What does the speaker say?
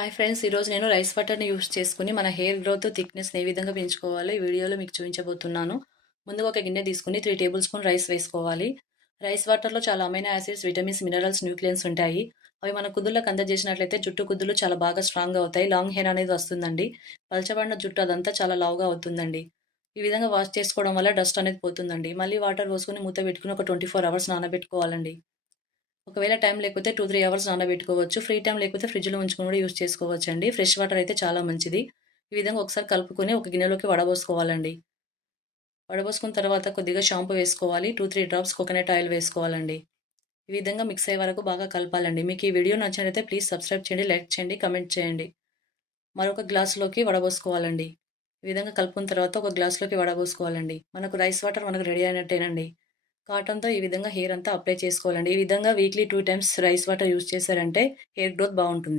Hi friends, ఈరోజు నేను rice వాటర్ని యూస్ చేసుకుని మన హెయిర్ గ్రోత్ థిక్నెస్ని ఏ విధంగా పెంచుకోవాలో ఈ వీడియోలో మీకు చూపించబోతున్నాను. ముందుగా ఒక గిన్నె తీసుకుని 3 టేబుల్ స్పూన్ రైస్ వేసుకోవాలి. రైస్ వాటర్లో చాలా amino acids, vitamins, minerals, nutrients ఉంటాయి. అవి మన కుదుళ్ళకు అందజేసినట్లయితే జుట్టు కుదుళ్ళు చాలా బాగా స్ట్రాంగ్గా అవుతాయి. లాంగ్ హెయిర్ అనేది వస్తుందండి. పలచబడిన జుట్టు అదంతా చాలా లావుగా అవుతుందండి. ఈ విధంగా వాష్ చేసుకోవడం వల్ల డస్ట్ అనేది పోతుందండి. మళ్ళీ వాటర్ పోసుకొని మూత పెట్టుకుని ఒక 24 అవర్స్ నానబెట్టుకోవాలండి. ఒకవేళ టైం లేకపోతే 2, 3 అవర్స్ నానబెట్టుకోవచ్చు. ఫ్రీ టైం లేకపోతే ఫ్రిడ్జ్‌లో ఉంచుకొని కూడా యూజ్ చేసుకోవచ్చండి. ఫ్రెష్ వాటర్ అయితే చాలా మంచిది. ఈ విధంగా ఒకసారి కలుపుకొని ఒక గిన్నెలోకి వడబోసుకోవాలండి. వడబోసుకున్న తర్వాత కొద్దిగా షాంపూ వేసుకోవాలి. 2, 3 డ్రాప్స్ కోకోనట్ ఆయిల్ వేసుకోవాలండి. ఈ విధంగా మిక్స్ అయ్యే వరకు బాగా కలపాలండి. మీకు ఈ వీడియో నచ్చినట్లయితే ప్లీజ్ సబ్స్క్రైబ్ చేయండి, లైక్ చేయండి, కామెంట్ చేయండి. మరొక గ్లాస్‌లోకి వడబోసుకోవాలండి. ఈ విధంగా కలుపుకున్న తర్వాత ఒక గ్లాస్‌లోకి వడబోసుకోవాలండి. మనకు రైస్ వాటర్ రెడీ అయినట్టేనండి. కాటన్‌తో ఈ విధంగా హెయిర్ అంతా అప్లై చేసుకోవాలండి. ఈ విధంగా weekly 2 times rice water use చేశారంటే హెయిర్ గ్రోత్ బావుంటుంది.